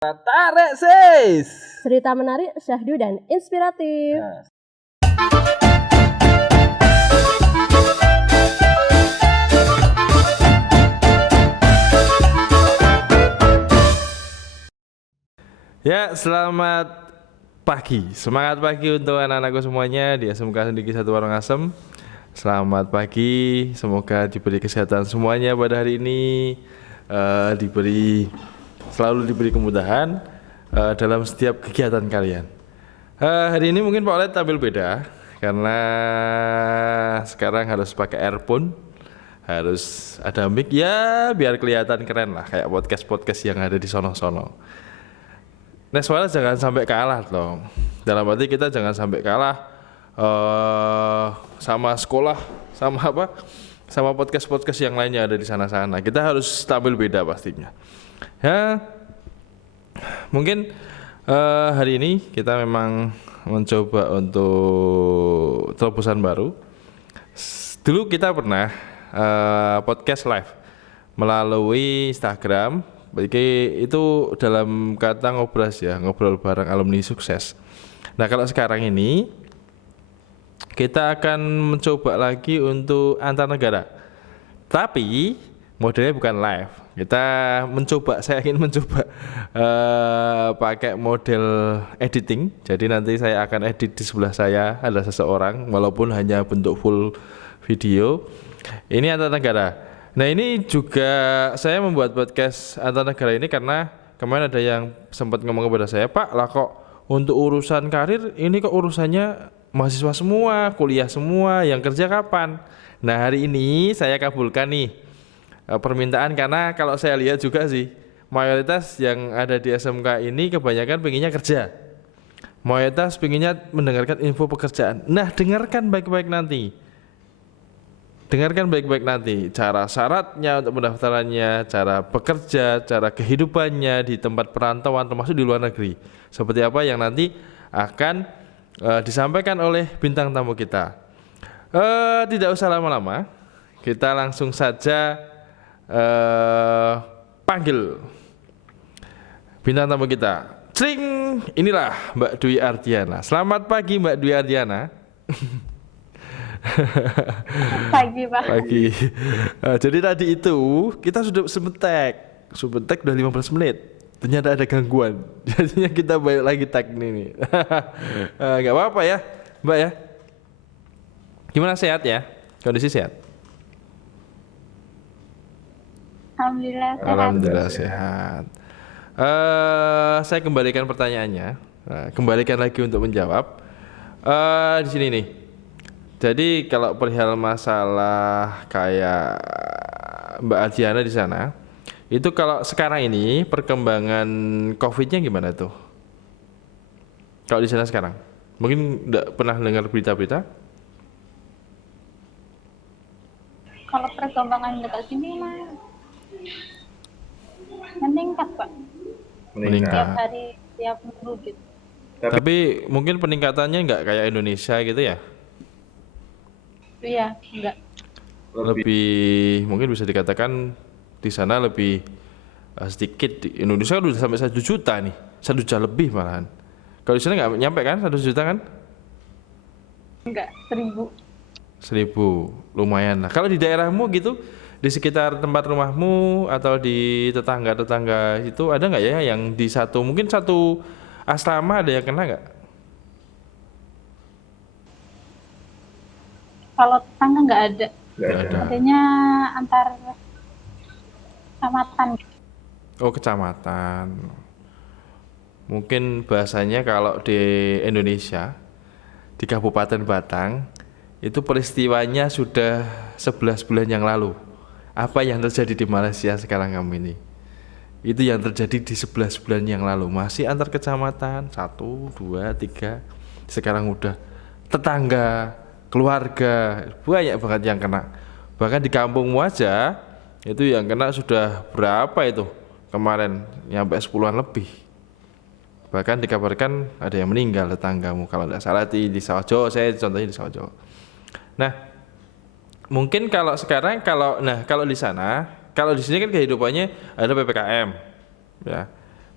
Tarik sis. Cerita menarik, syahdu dan inspiratif. Ya, selamat pagi. Semangat pagi untuk anak-anakku semuanya di SMK Sendiki 1 Warung Asem. Selamat pagi, semoga diberi kesehatan semuanya pada hari ini, selalu diberi kemudahan dalam setiap kegiatan kalian. Hari ini mungkin Pak Olet tampil beda karena sekarang harus pakai earphone, harus ada mic ya biar kelihatan keren lah kayak podcast yang ada di sono-sono. Nah, soalnya jangan sampai kalah loh. Dalam arti kita jangan sampai kalah sama sekolah, sama podcast yang lainnya ada di sana-sana. Kita harus tampil beda pastinya. Ya, mungkin hari ini kita memang mencoba untuk terobosan baru. Dulu kita pernah podcast live melalui Instagram. Itu dalam kata ngobrol bareng alumni sukses. Nah, kalau sekarang ini kita akan mencoba lagi untuk antar negara. Tapi modelnya bukan live. Saya ingin mencoba pakai model editing. Jadi nanti saya akan edit di sebelah saya ada seseorang walaupun hanya bentuk full video. Ini antar negara. Nah, ini juga saya membuat podcast antar negara ini karena kemarin ada yang sempat ngomong kepada saya, Pak lah kok untuk urusan karir ini kok urusannya mahasiswa semua, kuliah semua, yang kerja kapan? Nah, hari ini saya kabulkan nih permintaan karena kalau saya lihat juga sih mayoritas yang ada di SMK ini kebanyakan pengennya kerja, mayoritas pengennya mendengarkan info pekerjaan. Nah, dengarkan baik-baik nanti cara syaratnya untuk pendaftarannya, cara bekerja, cara kehidupannya di tempat perantauan termasuk di luar negeri. Seperti apa yang nanti akan disampaikan oleh bintang tamu kita. Tidak usah lama-lama, kita langsung saja panggil bintang tamu kita. Cring, inilah Mbak Dwi Ardiana. Selamat pagi Mbak Dwi Ardiana. Pagi, Pak. Pagi. Jadi tadi itu kita sudah sebentek udah 15 menit. Ternyata ada gangguan. Jadinya kita balik lagi tag nih. Gak apa-apa ya, Mbak ya. Gimana, sehat ya? Kondisi sehat? Alhamdulillah sehat. Saya kembalikan pertanyaannya. Kembalikan lagi untuk menjawab. Di sini nih. Jadi kalau perihal masalah kayak Mbak Ardiana di sana, itu kalau sekarang ini perkembangan COVID-nya gimana tuh? Kalau di sana sekarang, mungkin nggak pernah dengar berita-berita? Kalau perkembangan dekat sini mah meningkat, Pak. Meningkat. Tiap hari, tiap minggu gitu. Tapi mungkin peningkatannya nggak kayak Indonesia gitu ya? Iya, enggak. Lebih mungkin bisa dikatakan di sana lebih sedikit. Di Indonesia kan udah sampai 1 juta nih, 1 juta lebih malahan. Kalau di sana nggak nyampe kan 1 juta kan? Enggak, 1000. 1000, lumayan lah. Kalau di daerahmu gitu, di sekitar tempat rumahmu atau di tetangga-tetangga itu ada nggak ya yang mungkin satu asrama ada yang kena nggak? Kalau tetangga enggak ada. Nggak ada. Adanya antar kecamatan. Oh, kecamatan. Mungkin bahasanya kalau di Indonesia, di Kabupaten Batang, itu peristiwanya sudah 11 bulan yang lalu. Apa yang terjadi di Malaysia sekarang kamu ini? Itu yang terjadi di 11 bulan yang lalu. Masih antar kecamatan, 1, 2, 3. Sekarang udah tetangga, keluarga, banyak banget yang kena. Bahkan di kampungmu aja, itu yang kena sudah berapa itu? Kemarin, nyampe 10-an lebih. Bahkan dikabarkan ada yang meninggal tetanggamu. Kalau tidak salah di Sawajo, saya contohnya di Sawajo. Nah, mungkin kalau sekarang, kalau di sana, kalau di sini kan kehidupannya ada PPKM, ya.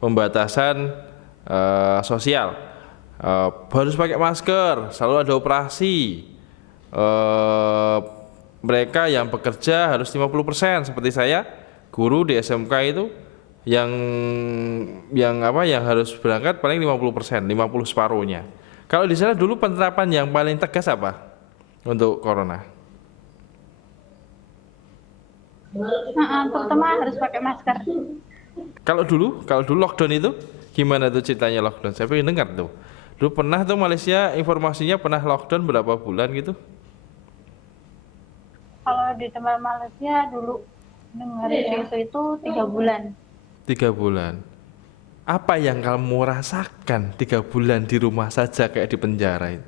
pembatasan sosial. Harus pakai masker, selalu ada operasi. Mereka yang bekerja harus 50%, seperti saya, guru di SMK itu yang harus berangkat paling 50%, 50 separuhnya. Kalau di sana dulu penerapan yang paling tegas apa untuk corona? Pertama harus pakai masker. Kalau dulu lockdown itu gimana tuh ceritanya lockdown? Saya pengen dengar tuh. Dulu pernah tuh Malaysia informasinya pernah lockdown berapa bulan gitu? Kalau di tempat Malaysia dulu dengar isu itu 3 bulan. 3 bulan. Apa yang kamu rasakan 3 bulan di rumah saja kayak di penjara itu?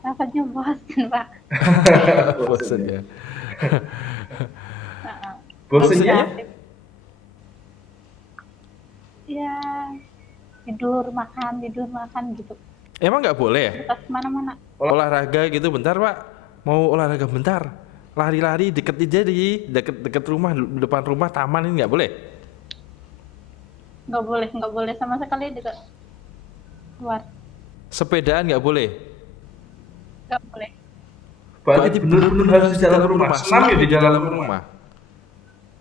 Rasanya bosan, Pak. Bosan ya. Bosannya? Ya tidur makan gitu. Emang nggak boleh ya? Terus kemana-mana. Olahraga gitu bentar Pak. Mau olahraga bentar. Lari-lari deket aja di deket rumah, depan rumah taman ini nggak boleh? Nggak boleh sama sekali juga keluar. Sepedaan nggak boleh? Nggak boleh. Berarti benar-benar harus di dalam rumah. Senam ya di dalam rumah.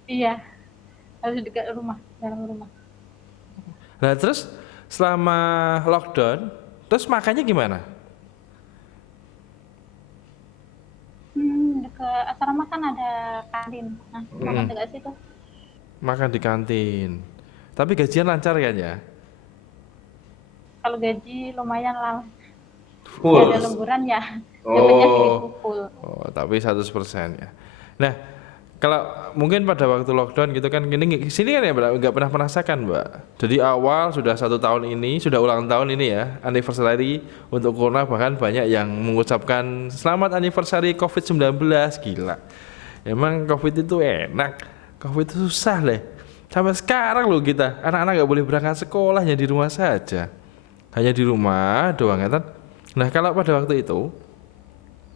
Iya, harus di dalam rumah. Nah terus selama lockdown, terus makannya gimana? Dekat asrama kan ada kantin. Nah, makan dekat situ. Makan di kantin. Tapi gajian lancar kan ya? Kalau gaji lumayan lah. Full. Ada lemburan ya. Dapatnya segitu full. Oh, tapi 100% ya. Nah, kalau mungkin pada waktu lockdown gitu kan, sini kan ya nggak pernah merasakan Mbak. Jadi awal sudah 1 tahun ini, sudah ulang tahun ini ya, anniversary untuk corona, bahkan banyak yang mengucapkan selamat anniversary COVID-19, gila. Emang COVID itu enak, COVID itu susah leh. Sampai sekarang loh kita, anak-anak nggak boleh berangkat sekolah, hanya di rumah saja. Hanya di rumah doang ya kan. Nah kalau pada waktu itu,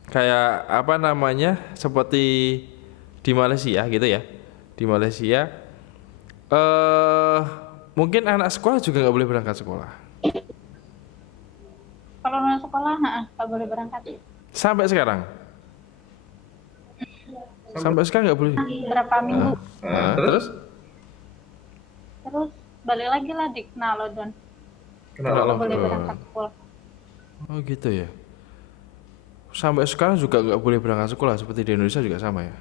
kayak apa namanya, seperti di Malaysia gitu ya, di Malaysia mungkin anak sekolah juga nggak boleh berangkat sekolah Kalau anak sekolah, nggak boleh berangkat. sampai sekarang nggak boleh. Berapa minggu? Terus Terus balik lagi lah kena lockdown. kena Nggak boleh lockdown. berangkat sekolah. Oh gitu ya, sampai sekarang juga nggak boleh berangkat sekolah, seperti di Indonesia juga sama ya.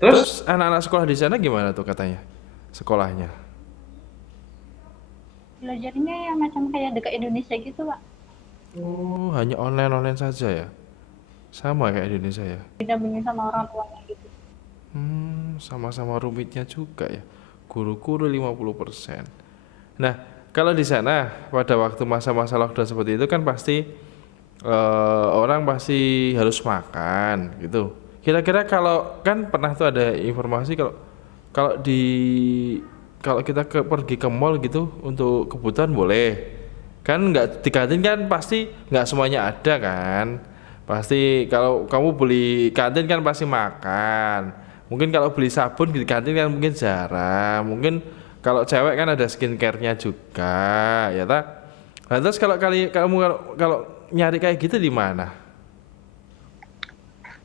Terus anak-anak sekolah di sana gimana tuh katanya sekolahnya? Belajarnya ya macam kayak dekat Indonesia gitu, Pak. Oh hanya online saja ya, sama kayak Indonesia ya. Didampingin sama orang tuanya gitu. Sama-sama rumitnya juga ya. Guru-guru 50%. Nah, kalau di sana pada waktu masa-masa lockdown seperti itu kan pasti orang pasti harus makan gitu. Kira-kira kalau kan pernah tuh ada informasi kalau kita pergi ke mall gitu untuk kebutuhan boleh. Kan nggak di kantin kan pasti nggak semuanya ada kan. Pasti kalau kamu beli kantin kan pasti makan. Mungkin kalau beli sabun di kantin kan mungkin jarang. Mungkin kalau cewek kan ada skincare-nya juga, ya tak? Nah, terus kalau nyari kayak gitu di mana?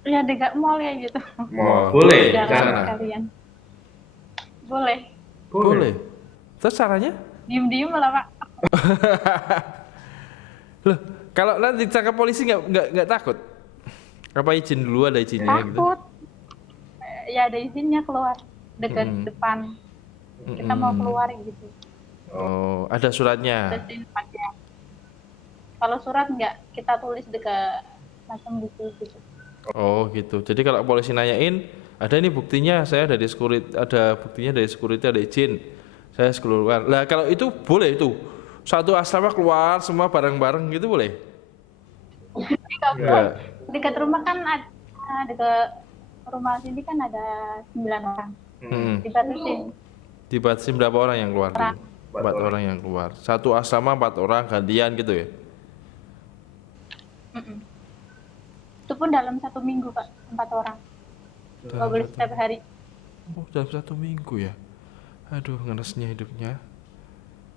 Ya dekat mall ya gitu. Mau boleh di Jalan sana. sekalian. Boleh. Boleh. Terus caranya? Diem-diem lah, Pak. Loh, kalau nanti ditangkap polisi nggak takut? Apa izin dulu, ada izinnya gitu? Takut. Ya ada izinnya keluar dekat depan. Kita mau keluar gitu. Oh, ada suratnya. Terus pakai. Kalau surat nggak, kita tulis dekat macam buku gitu. Oh gitu. Jadi kalau polisi nanyain, ada ini buktinya, saya dari security, ada buktinya dari security, ada izin, saya keluar. Lah kalau itu boleh itu, satu asrama keluar semua bareng-bareng gitu boleh? Enggak. Dekat rumah kan ada, dekat rumah sini kan ada 9 orang. Dibatasin. Dibatasi berapa orang yang keluar? 4 orang yang keluar. Satu asrama 4 orang gantian gitu ya? Itu pun dalam 1 minggu, Pak, 4 orang. Nggak boleh setiap hari. Oh, dalam 1 minggu ya? Aduh, ngeresnya hidupnya.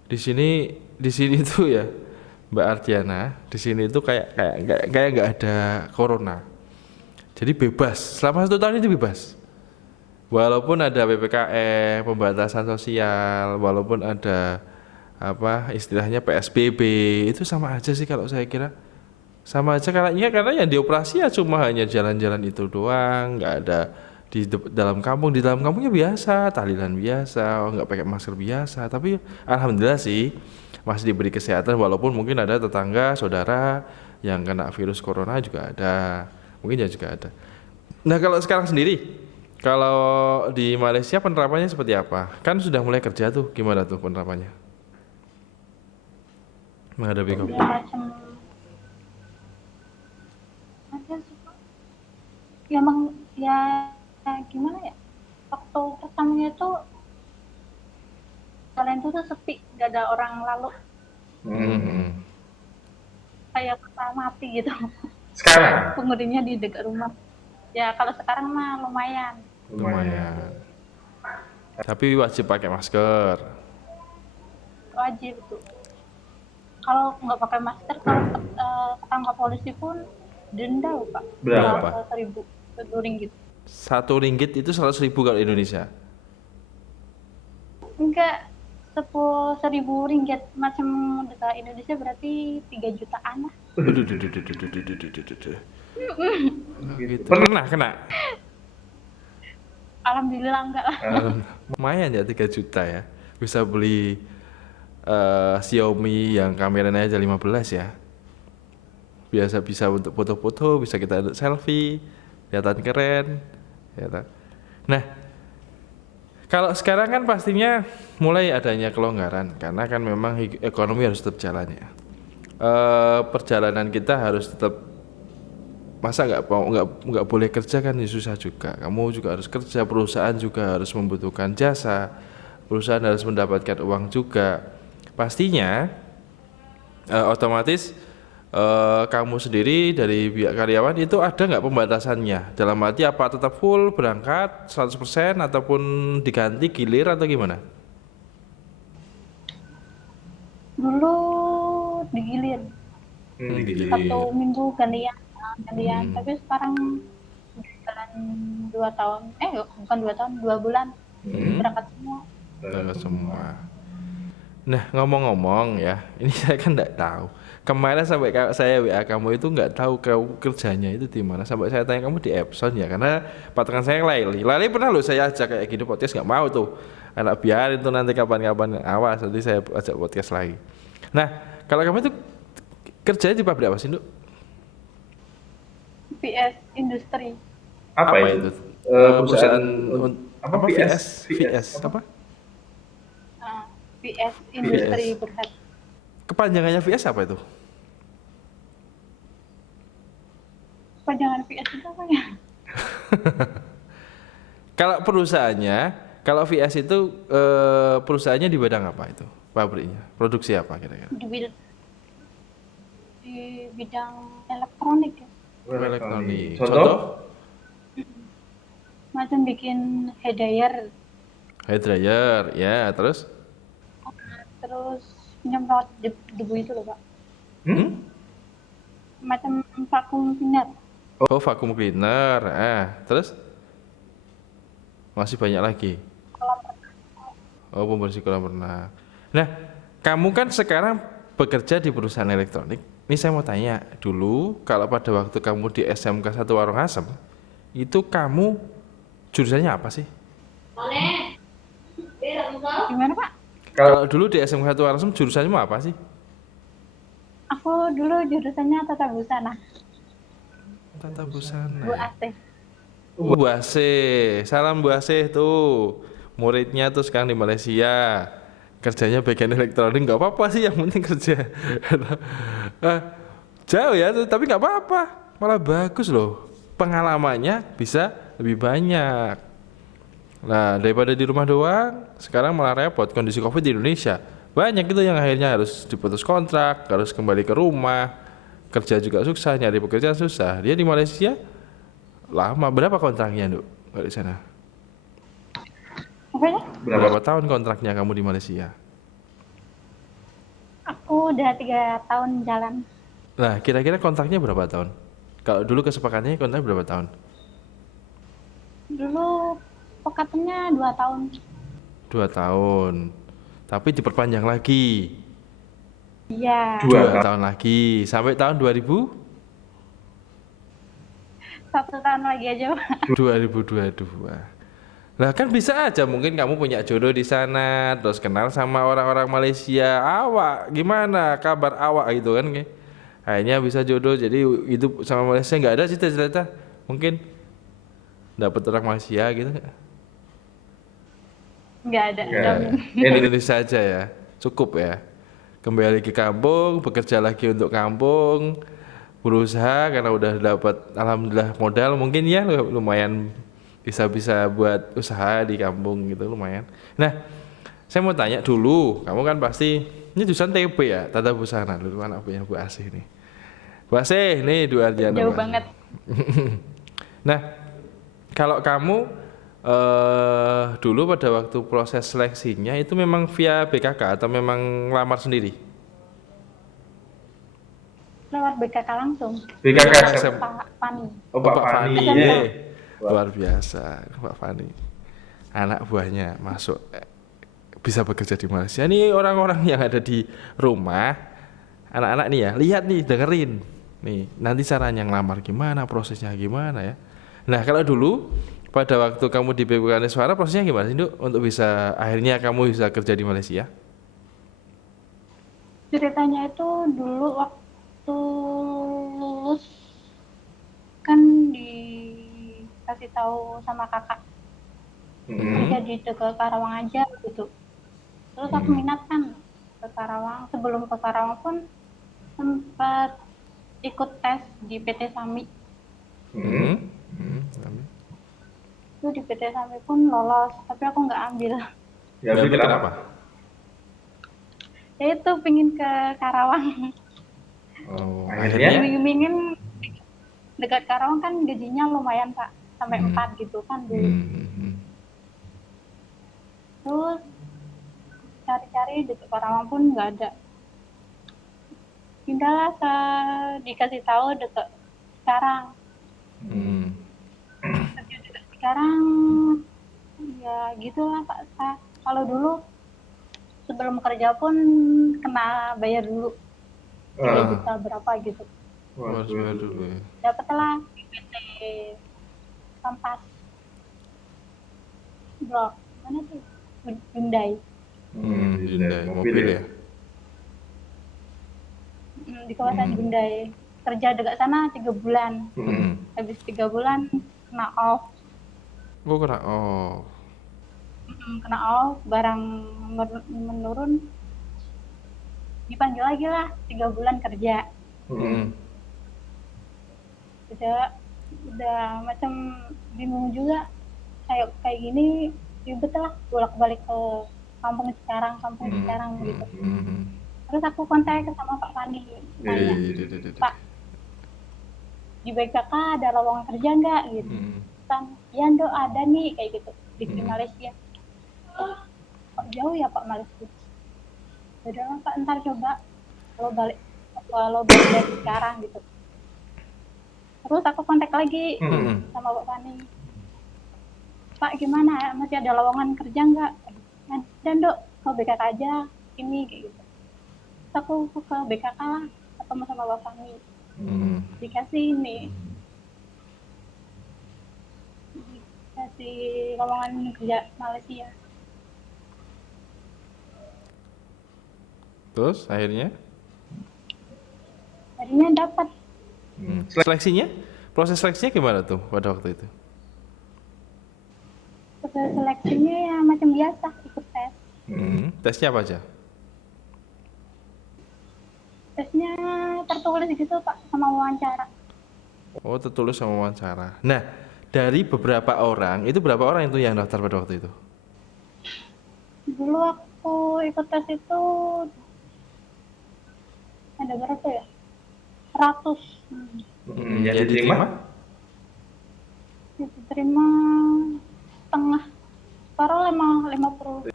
Di sini tuh ya, Mbak Ardiana, di sini tuh kayak nggak ada corona. Jadi bebas, selama 1 tahun itu bebas. Walaupun ada PPKM, pembatasan sosial, walaupun ada apa istilahnya PSBB, itu sama aja sih kalau saya kira. Sama aja karena yang dioperasi ya cuma hanya jalan-jalan itu doang, nggak ada dalam kampung. Di dalam kampungnya biasa, tahlilan biasa, nggak pakai masker biasa. Tapi alhamdulillah sih masih diberi kesehatan, walaupun mungkin ada tetangga, saudara yang kena virus corona juga ada, mungkin ya juga ada. Nah kalau sekarang sendiri, kalau di Malaysia penerapannya seperti apa? Kan sudah mulai kerja tuh, gimana tuh penerapannya? Menghadapi Ya COVID. macam ada sih Pak. Ya emang ya gimana ya? Waktu pertamanya itu kalian tuh sepi, nggak ada orang lalu, Hmm. kayak kota mati gitu. Sekarang Penghuninya di dekat rumah. Ya kalau sekarang mah lumayan. Lumayan. Tapi wajib pakai masker. Wajib tuh. Kalau nggak pakai masker, kalau ketangkap polisi pun denda loh Pak. Berapa? 1.000 RM1 itu 100.000 kalau Indonesia. Enggak, 10.000 ringgit macam dekat Indonesia berarti 3 jutaan lah. Aduh, duh, duh, duh, duh, duh, duh, duh, duh, duh, duh. Gitu. Kena. Alhamdulillah enggak lah. Lumayan ya 3 juta ya. Bisa beli Xiaomi yang kameranya aja 15 ya. Biasa bisa untuk foto-foto, bisa kita untuk selfie, kelihatan keren. Ya tak? Nah, kalau sekarang kan pastinya mulai adanya kelonggaran karena kan memang ekonomi harus tetap jalan ya. Perjalanan kita harus tetap, masa nggak boleh kerja kan ya susah juga. Kamu juga harus kerja, perusahaan juga harus membutuhkan jasa, perusahaan harus mendapatkan uang juga. Pastinya otomatis kamu sendiri dari pihak karyawan itu ada nggak pembatasannya? Dalam arti apa tetap full berangkat 100% ataupun diganti gilir atau gimana? Dulu digilir Digilir. 1 minggu gantian. Tapi sekarang jalan 2 tahun, bukan 2 tahun, 2 bulan berangkat semua. Berangkat semua. Nah ngomong-ngomong ya, ini saya kan nggak tahu. Kemarin sampai saya WA kamu itu nggak tahu kau kerjanya itu di mana. Sampai saya tanya kamu di Epson ya, karena pasangan saya Laili. Laili pernah loh saya ajak kayak gini podcast, nggak mau tuh. Anak biarin tuh nanti kapan-kapan, awas nanti saya ajak podcast lagi. Nah kalau kamu itu kerjanya di pabrik apa sih, Nduk? PS Industri. apa itu? Perusahaan apa VS apa? PS Industri Berhad. Kepanjangannya VS apa itu? Kepanjangan PS itu apa ya? Kalau perusahaannya, kalau VS itu perusahaannya di bidang apa itu? Pabriknya, produksi apa kira-kira? Di bidang elektronik ya. Elektronik. Contoh? Macam bikin hair dryer, Hair dryer, ya terus? terus nyemprot debu itu loh Pak. Hmm? Macam vacuum cleaner. Oh vacuum cleaner, terus? Masih banyak lagi? Oh pembersih kolam renang. Nah, kamu kan sekarang bekerja di perusahaan elektronik. Ini saya mau tanya dulu, kalau pada waktu kamu di SMK 1 Warongasem, itu kamu jurusannya apa sih? Gimana Pak? Kalau dulu di SMK 1 Warongasem jurusannya mau apa sih? Aku dulu jurusannya tata busana, Tata busana. Bu AC. Bu Asih, salam Bu Asih tuh. Muridnya tuh sekarang di Malaysia. Kerjanya bagian elektronik, nggak apa-apa sih, yang penting kerja. Jauh ya tuh, tapi nggak apa-apa. Malah bagus loh. Pengalamannya bisa lebih banyak. Nah, daripada di rumah doang, sekarang malah repot kondisi Covid di Indonesia. Banyak itu yang akhirnya harus diputus kontrak, harus kembali ke rumah. Kerja juga susah, nyari pekerjaan susah. Dia di Malaysia lama, berapa kontraknya, Nduk? Kalau di sana? Apa ya? Berapa tahun kontraknya kamu di Malaysia? Aku udah 3 tahun jalan. Nah, kira-kira kontraknya berapa tahun? Kalau dulu kesepakatannya kontrak berapa tahun? Dulu pekatnya 2 tahun. 2 tahun. Tapi diperpanjang lagi. Iya. 2 tahun lagi sampai tahun 2000? 1 tahun lagi aja, Pak. 2022. Lah kan bisa aja mungkin kamu punya jodoh di sana, terus kenal sama orang-orang Malaysia. Awak gimana kabar awak gitu kan? Akhirnya bisa jodoh jadi hidup sama Malaysia nggak ada cita-cita. Mungkin dapat orang Malaysia gitu. Nggak ada. Jamin. Indonesia aja ya, cukup ya. Kembali ke kampung, bekerja lagi untuk kampung, berusaha karena udah dapat alhamdulillah modal mungkin ya lumayan bisa buat usaha di kampung gitu lumayan. Nah, saya mau tanya dulu, kamu kan pasti ini jurusan TB ya, Tata Busana dulu anak punya Bu Asih nih. Bu Asih nih dua Ardiana. Jauh banget. Nah, kalau kamu dulu pada waktu proses seleksinya itu memang via BKK atau memang lamar sendiri? Lewat BKK langsung. BKK Pak Fani. Oh, Pak Fani. SMK. Ya. Luar biasa Pak Fani. Anak buahnya masuk bisa bekerja di Malaysia. Ini orang-orang yang ada di rumah, anak-anak nih ya, lihat nih, dengerin. Nih, nanti caranya ngelamar gimana, prosesnya gimana ya. Nah, kalau dulu pada waktu kamu di BPK Suara prosesnya gimana sih, Nduk, untuk bisa akhirnya kamu bisa kerja di Malaysia? Ceritanya itu dulu waktu lulus kan dikasih tahu sama kakak kerja di dekat Karawang aja gitu. Terus aku minat kan ke Karawang. Sebelum ke Karawang pun sempat ikut tes di PT Sami. Itu di PT Sami pun lolos, tapi aku nggak ambil. Ya, Tapi kenapa? kenapa? Ya itu pingin ke Karawang. Oh, Akhirnya? akhirnya Iming-imingin dekat Karawang kan gajinya lumayan Pak, sampai 4 gitu kan dulu. Terus cari-cari dekat Karawang pun nggak ada. Pindahlah ke dikasih tahu dekat sekarang. Kerja dekat sekarang ya gitulah Pak. Kalau dulu sebelum kerja pun kena bayar dulu 3 juta berapa gitu. harus bayar dulu ya. Dapatlah di PT Kampas Blok mana tuh Hyundai. Hyundai mobil ya. Di kawasan Hyundai. Kerja dekat sana 3 bulan. Habis 3 bulan kena off. Oh, kena oh. Kena off, barang menurun, dipanggil lagi lah 3 bulan kerja. Udah macam bingung juga, kayak gini ribet lah, bolak-balik ke kampung sekarang gitu. Terus aku kontak sama Pak Fani, tanya, Pak, di BKK ada lowongan kerja nggak gitu? Kan, ya Ndok ada nih kayak gitu di Malaysia. Oh, kok jauh ya Pak Malaysia? Udah Pak, ntar coba kalau balik dari sekarang gitu. Terus aku kontak lagi sama Pak Fani. Pak gimana ya, masih ada lowongan kerja nggak? Ada Ndok, ke BKK aja ini kayak gitu. Terus aku ke BKK lah, ketemu sama Pak Fani. Dikasih ini. Dikasih lowongan kerja Malaysia. Terus akhirnya Dapat. seleksinya, proses seleksinya gimana tuh pada waktu itu? Proses seleksinya ya macam biasa, ikut tes. Tesnya apa aja? Tesnya tertulis gitu Pak, sama wawancara. Oh, tertulis sama wawancara. Nah, dari beberapa orang, itu berapa orang itu yang daftar pada waktu itu? Dulu aku ikut tes itu ada berapa ya? 100. Yang diterima? Diterima setengah. Separuh 50. 50.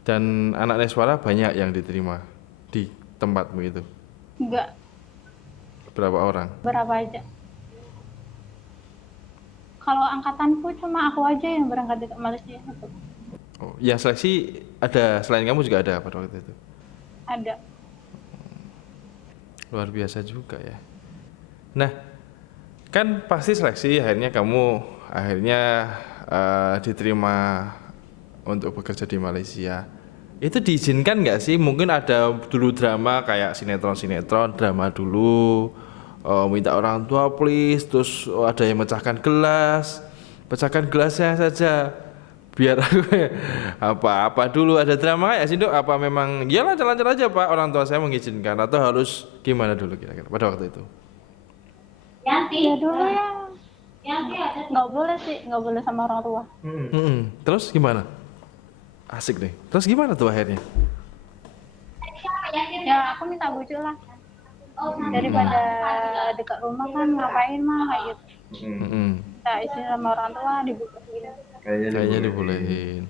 Dan anak Neswara banyak yang diterima di tempatmu itu? Enggak, Berapa orang? berapa aja. Kalau angkatanku cuma aku aja yang berangkat ke Malaysia itu. Oh, yang seleksi ada, selain kamu juga ada pada waktu itu? Ada. Luar biasa juga ya. Nah, kan pasti seleksi akhirnya kamu diterima untuk bekerja di Malaysia. Itu diizinkan nggak sih? Mungkin ada dulu drama kayak sinetron, drama dulu, minta orang tua please, terus ada yang pecahkan gelasnya saja, biar apa dulu ada drama kayak sih Dok? Apa memang ya lancar-lancar aja Pak, orang tua saya mengizinkan, atau harus gimana dulu kira-kira pada waktu itu? Ya dulu ya. Nggak boleh sih, nggak boleh sama orang tua. Terus gimana? Asik deh. Terus gimana tuh akhirnya? Ya aku minta bujuk lah. Daripada dekat rumah kan ngapain mah kayak gitu. Minta izin sama orang tua dibujukin. Kayaknya dibolehin.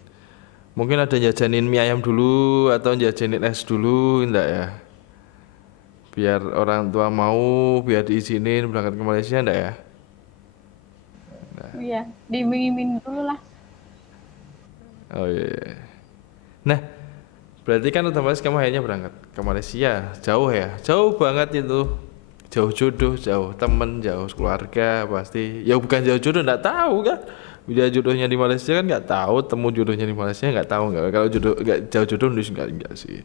Mungkin ada jajanin mie ayam dulu atau jajanin es dulu, enggak ya? Biar orang tua mau, biar diizinin berangkat ke Malaysia, enggak ya? Iya, diiming-iming dulu lah. Oh iya. Nah, berarti kan otomatis kamu akhirnya berangkat ke Malaysia. Jauh ya? Jauh banget itu. Jauh jodoh, jauh temen, jauh keluarga pasti. Ya bukan jauh jodoh, enggak tahu kan? Dia jodohnya di Malaysia kan nggak tahu, temu jodohnya di Malaysia nggak tahu nggak. Kalau jodoh nggak jauh jodoh enggak sih.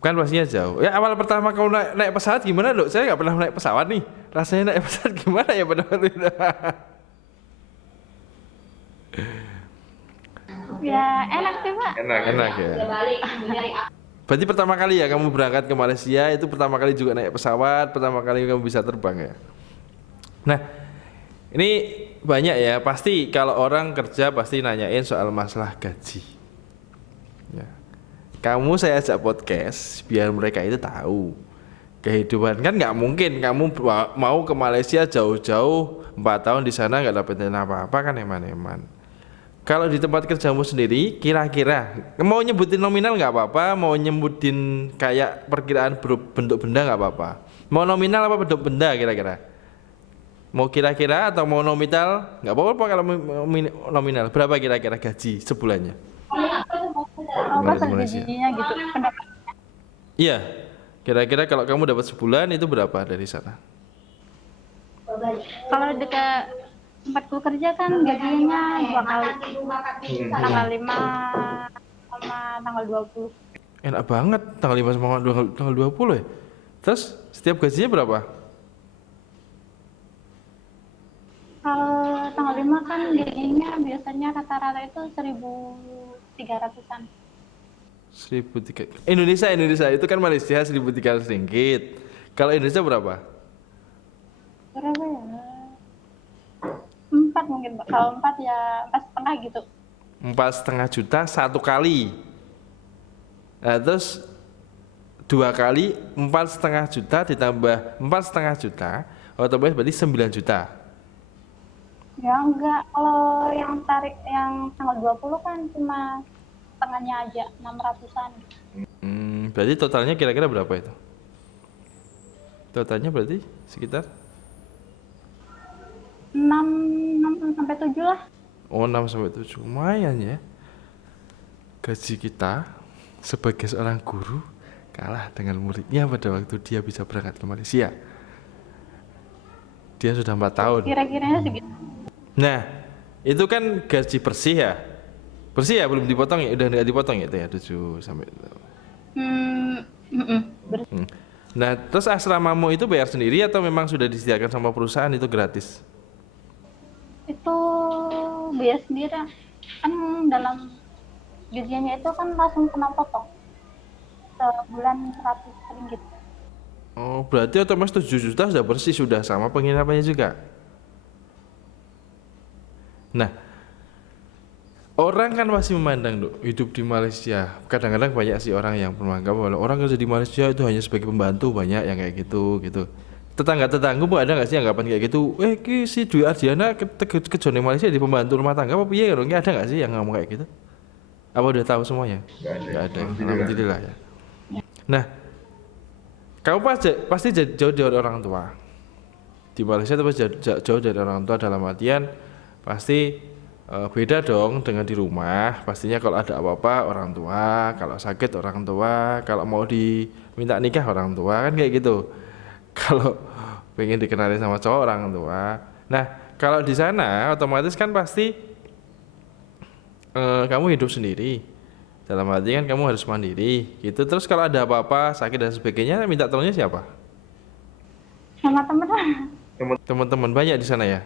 Kan pastinya jauh. Ya awal pertama kamu naik pesawat gimana Dok? Saya nggak pernah naik pesawat nih. Rasanya naik pesawat gimana ya pada waktu itu? Ya enak sih Pak. Enak ya. Berarti pertama kali ya kamu berangkat ke Malaysia, itu pertama kali juga naik pesawat, pertama kali kamu bisa terbang ya. Nah, ini banyak ya, pasti kalau orang kerja pasti nanyain soal masalah gaji. Ya. Kamu saya ajak podcast biar mereka itu tahu kehidupan, kan nggak mungkin kamu mau ke Malaysia jauh-jauh 4 tahun di sana nggak dapetin apa-apa kan, eman-eman. Kalau di tempat kerjamu sendiri, kira-kira mau nyebutin nominal nggak apa-apa, mau nyebutin kayak perkiraan bentuk benda nggak apa-apa. Mau nominal apa bentuk benda kira-kira? Mau kira-kira atau mau nominal? Nggak apa-apa kalau nominal. Berapa kira-kira gaji sebulannya? Apa gajinya gitu pendapat. Iya, kira-kira kalau kamu dapat sebulan itu berapa dari sana? Kalau dekat tempatku kerja kan gajinya 2 kali, tanggal 5 sama tanggal 20. Enak banget, tanggal 5 sama tanggal 20 ya? Terus setiap gajinya berapa? Kalau tanggal 5 kan gajinya biasanya rata-rata itu 1.300-an. 1.300. Indonesia itu kan Malaysia 1.300 ringgit. Kalau Indonesia berapa? Berapa ya? 4 mungkin Pak. Kalau 4 ya 4,5 gitu. 4,5 juta satu kali. Nah, terus 2 kali 4,5 juta ditambah 4,5 juta, otomatis berarti 9 juta. Ya enggak, kalau yang tanggal 20 kan cuma setengahnya aja, 600-an. Berarti totalnya kira-kira berapa itu? Totalnya berarti sekitar 6 sampai 7 lah. Oh, 6 sampai 7. Lumayan ya. Gaji kita sebagai seorang guru kalah dengan muridnya pada waktu dia bisa berangkat ke Malaysia. Dia sudah 4 tahun. Kira-kiranya segitu. Nah, itu kan gaji bersih ya? Bersih ya, belum dipotong ya? Udah nggak dipotong ya itu ya, 7 sampai Nah, terus asramamu itu bayar sendiri atau memang sudah disediakan sama perusahaan itu gratis? Itu biaya sendiri. Kan dalam gajinya itu kan langsung kena potong. Sebulan 100 ringgit. Oh, berarti otomatis 7 juta sudah bersih, sudah sama penginapannya juga. Nah, orang kan masih memandang Dok, hidup di Malaysia. Kadang-kadang banyak sih orang yang menganggap bahwa orang kerja di Malaysia itu hanya sebagai pembantu, banyak yang kayak gitu. tetangga-tetanggamu ada nggak sih anggapan kayak gitu? Ki si Dwi Ardiana ke Joni Malaysia di pembantu rumah tangga apa piye? Ada nggak sih yang ngomong kayak gitu? Apa udah tahu semuanya? Nggak ada. Alhamdulillah ya. Nah, kamu pasti jauh dari orang tua. Di Malaysia itu pasti jauh dari orang tua dalam artian pasti beda dong dengan di rumah. Pastinya kalau ada apa-apa orang tua, kalau sakit orang tua, kalau mau diminta nikah orang tua kan kayak gitu. Kalau pengen dikenalin sama cowok orang tua. Nah, kalau di sana otomatis kan pasti kamu hidup sendiri. Dalam arti kan kamu harus mandiri gitu. Terus kalau ada apa-apa sakit dan sebagainya minta tolongnya siapa? Sama teman-teman. Teman-teman banyak di sana ya.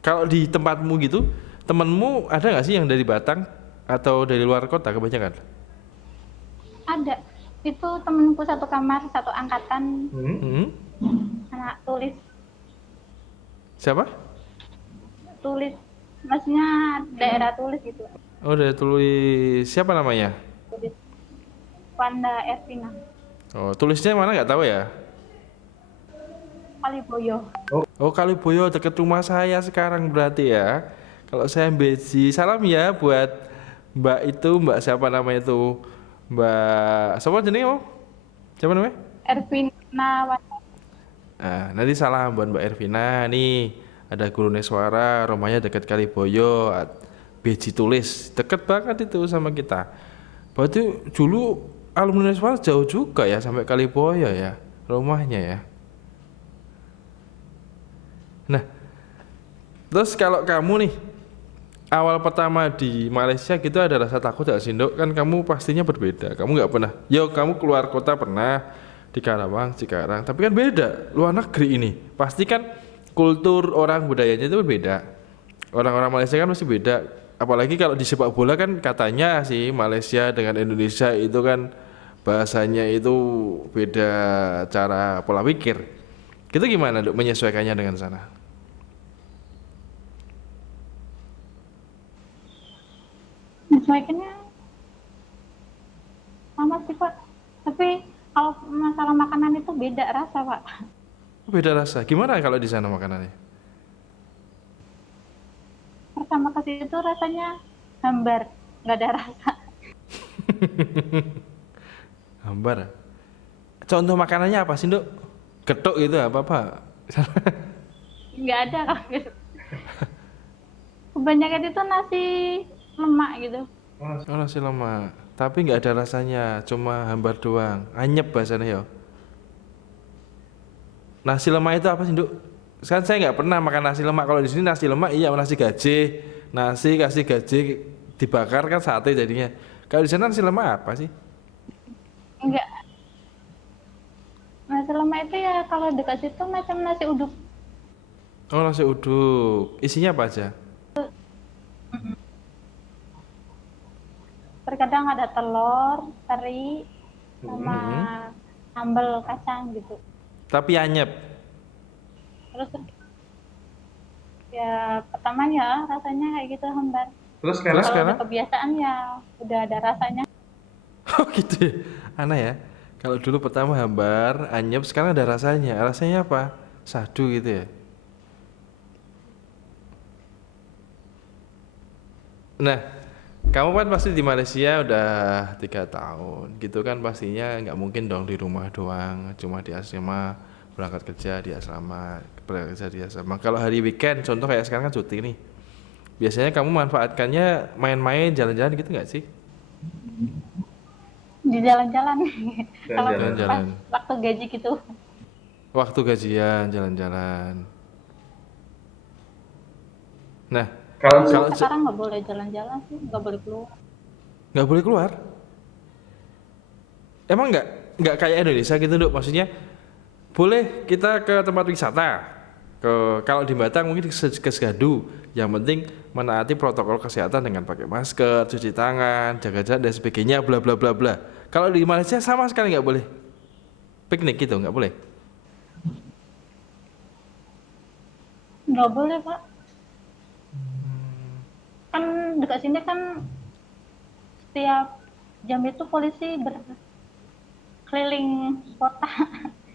Kalau di tempatmu gitu, temanmu ada nggak sih yang dari Batang atau dari luar kota kebanyakan? Ada. Itu temenku satu kamar, satu angkatan, anak tulis. Siapa? Tulis. Maksudnya daerah tulis gitu. Oh, dari tulis siapa namanya? Tulis. Wanda Ervina. Oh, tulisnya mana nggak tahu ya? Kaliboyo. Oh, Kaliboyo deket rumah saya sekarang berarti ya. Kalau saya Beji, salam ya buat Mbak itu, Mbak siapa namanya itu? Mbak, siapa jenenge oh? Siapa namanya? Ervina. Nanti salam buat Mbak Ervina. Nih, ada Guru Neswara, rumahnya deket Kaliboyo. Beji tulis, deket banget itu sama kita. Berarti dulu alumni Neswara jauh juga ya sampai Kaliboyo ya, rumahnya ya. Nah, terus kalau kamu nih awal pertama di Malaysia gitu ada rasa takut gak sih Dok? Kan kamu pastinya berbeda. Kamu nggak pernah. Yo, kamu keluar kota pernah di Karawang, Cikarang. Tapi kan beda. Luar negeri ini pasti kan kultur orang budayanya itu berbeda. Orang-orang Malaysia kan pasti beda. Apalagi kalau di sepak bola kan katanya sih Malaysia dengan Indonesia itu kan bahasanya itu beda cara pola pikir. Kita gimana Dok menyesuaikannya dengan sana? Menyesuaikannya sama sih Pak. Tapi kalau masalah makanan itu beda rasa Pak. Beda rasa. Gimana kalau di sana makanannya? Pertama ke situ rasanya hambar, nggak ada rasa. Hambar. Contoh makanannya apa sih Dok? Getuk gitu apa-apa? Nggak ada kan gitu. Kebanyakan itu nasi lemak gitu. Oh, nasi lemak. Tapi nggak ada rasanya, cuma hambar doang. Anyep bahasanya ya. Nasi lemak itu apa sih Dok? Kan saya nggak pernah makan nasi lemak. Kalau di sini nasi lemak iya nasi gaje, nasi kasih gaje dibakar kan sate jadinya. Kalau di sana nasi lemak apa sih? Enggak. Nasi lemak itu ya kalau dekat situ macam nasi uduk. Oh, nasi uduk. Isinya apa aja? Terkadang ada telur, teri, sama sambal kacang gitu. Tapi anyep. Terus ya pertamanya rasanya kayak gitu hambar. Terus Kalau sekarang? udah kebiasaan ya udah ada rasanya. Oh gitu ya. Aneh ya. Kalau dulu pertama hambar, anyep, sekarang ada rasanya. Rasanya apa? Sadu gitu ya. Nah, kamu kan pasti di Malaysia udah 3 tahun, gitu kan pastinya nggak mungkin dong di rumah doang, cuma di asrama, berangkat kerja di asrama, berangkat kerja di asrama. Kalau hari weekend, contoh kayak sekarang kan cuti nih, biasanya kamu manfaatkannya main-main, jalan-jalan gitu nggak sih? Di jalan-jalan. Kalau Jalan-jalan. pas waktu gaji gitu. Waktu gajian, jalan-jalan. Nah, Kalau kalau Sekarang nggak boleh jalan-jalan sih, nggak boleh keluar. nggak boleh keluar, emang nggak kayak Indonesia gitu Dok, maksudnya boleh kita ke tempat wisata, kalau di Batam mungkin ke Segadu, yang penting menaati protokol kesehatan dengan pakai masker, cuci tangan, jaga jarak dan sebagainya, bla bla bla bla. Kalau di Malaysia sama sekali nggak boleh piknik gitu, nggak boleh. Nggak boleh Pak. Kan dekat sini kan setiap jam itu polisi berkeliling kota.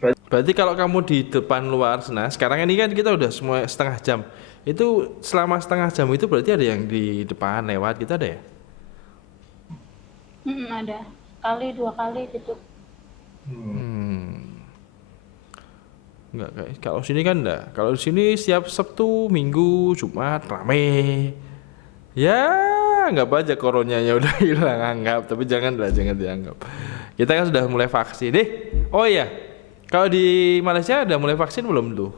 Berarti kalau kamu di depan luar sana, sekarang ini kan kita udah semua setengah jam. Itu selama setengah jam itu berarti ada yang di depan lewat gitu ada ya? Ada sekali 2 kali gitu. Enggak kayak kalau sini kan enggak. Kalau di sini setiap Sabtu, Minggu, Jumat rame. Ya, anggap aja coronanya udah hilang anggap, tapi jangan dianggap. Kita kan sudah mulai vaksin. Oh iya. Kalau di Malaysia udah mulai vaksin belum tuh?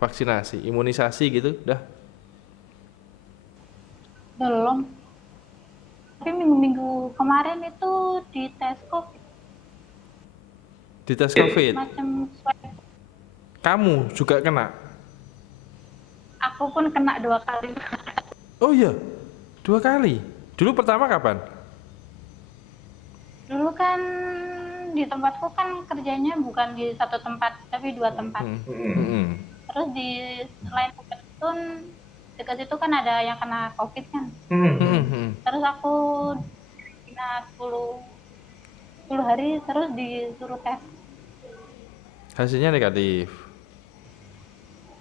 Vaksinasi, imunisasi gitu, udah. Belum. Tapi minggu-minggu kemarin itu di tes COVID. Di tes COVID. Macam swab. Kamu juga kena? Aku pun kena 2 kali. Oh iya, 2 kali. Dulu pertama kapan? Dulu kan di tempatku kan kerjanya bukan di satu tempat, tapi 2 tempat. Terus di lain tempat itu dekat situ kan ada yang kena COVID kan. Terus aku kena 10 hari terus disuruh tes Hasilnya negatif.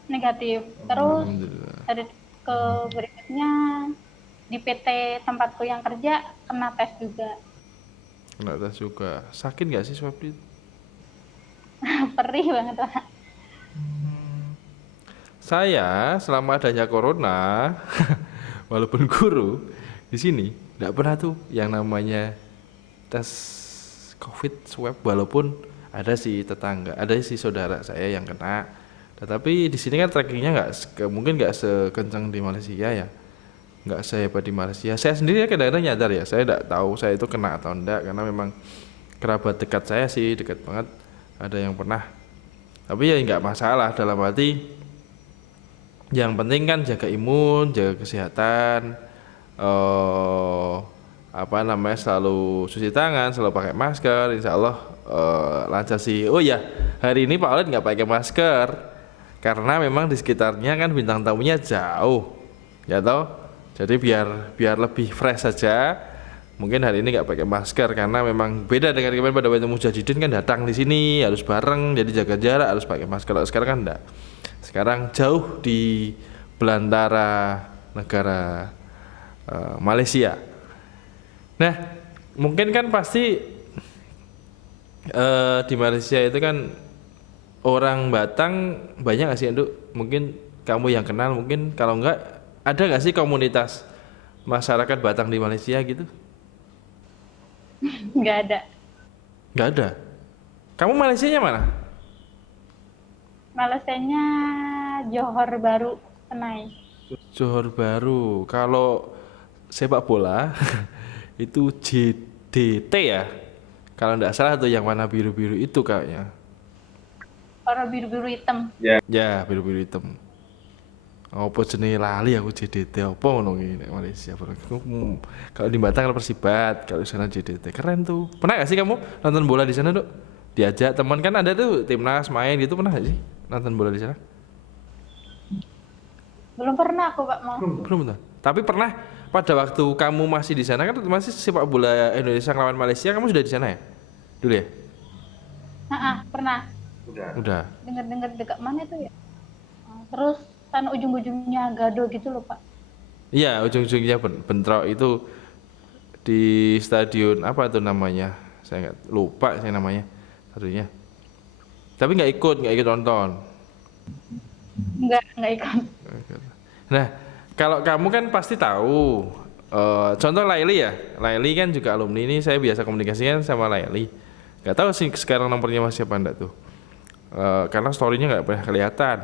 Terus Alhamdulillah. hari ke berikutnya di PT tempatku yang kerja kena tes juga. Kena tes juga. Sakit nggak sih swab itu? Perih banget lah. Saya selama adanya corona, walaupun guru di sini nggak pernah tuh yang namanya tes COVID swab, walaupun ada sih tetangga, ada sih saudara saya yang kena. Tetapi di sini kan trackingnya mungkin nggak sekencang di Malaysia ya, nggak sehebat di Malaysia. Saya sendiri kadang-kadang nyadar ya, saya nggak tahu saya itu kena atau enggak karena memang kerabat dekat saya sih dekat banget ada yang pernah. Tapi ya nggak masalah dalam arti. Yang penting kan jaga imun, jaga kesehatan, selalu cuci tangan, selalu pakai masker, insya Allah lancar sih. Oh ya, hari ini Pak Oled nggak pakai masker karena memang di sekitarnya kan bintang tamunya jauh, ya toh. Jadi biar lebih fresh saja. Mungkin hari ini nggak pakai masker karena memang beda dengan kemarin pada waktu Mujahidin kan datang di sini harus bareng, jadi jaga jarak harus pakai masker. Sekarang kan enggak. Sekarang jauh di belantara negara Malaysia. Nah, mungkin kan pasti di Malaysia itu kan orang Batang banyak nggak sih, Nduk? Mungkin kamu yang kenal, mungkin kalau enggak ada nggak sih komunitas masyarakat Batang di Malaysia gitu? Nggak ada. Nggak ada. Kamu Malaysianya mana? Malaysianya Johor Baru, Penai. Johor Baru. Kalau sepak bola itu JDT ya. Kalau nggak salah tuh yang warna biru-biru itu kayaknya. Warna biru-biru hitam. Ya, biru-biru hitam. Apa jenenge lali aku JDT apa ngono iki nek Malaysia. Kalau di Batam kalau Persibat, kalau di sana JDT. Keren tuh. Pernah gak sih kamu nonton bola di sana, Dok? Diajak teman kan ada tuh timnas main gitu, pernah gak sih nonton bola di sana? Belum pernah aku, Pak, mau. Belum tuh. Tapi pernah pada waktu kamu masih di sana kan masih sepak bola Indonesia lawan Malaysia, kamu sudah di sana ya? Dulu ya? Pernah. Udah. Dengar-dengar dekat mana itu ya? Terus sana ujung-ujungnya Gado gitu loh, Pak. Iya, ujung-ujungnya bentrok itu di stadion apa tuh namanya? Saya nggak lupa saya namanya satunya. Tapi nggak ikut nonton. Nggak ikut. Nah, kalau kamu kan pasti tahu. Contoh Laili ya, Laili kan juga alumni ini. Saya biasa komunikasikan sama Laili. Gak tahu sih sekarang nomornya masih apa enggak tuh. Karena storynya nggak pernah kelihatan.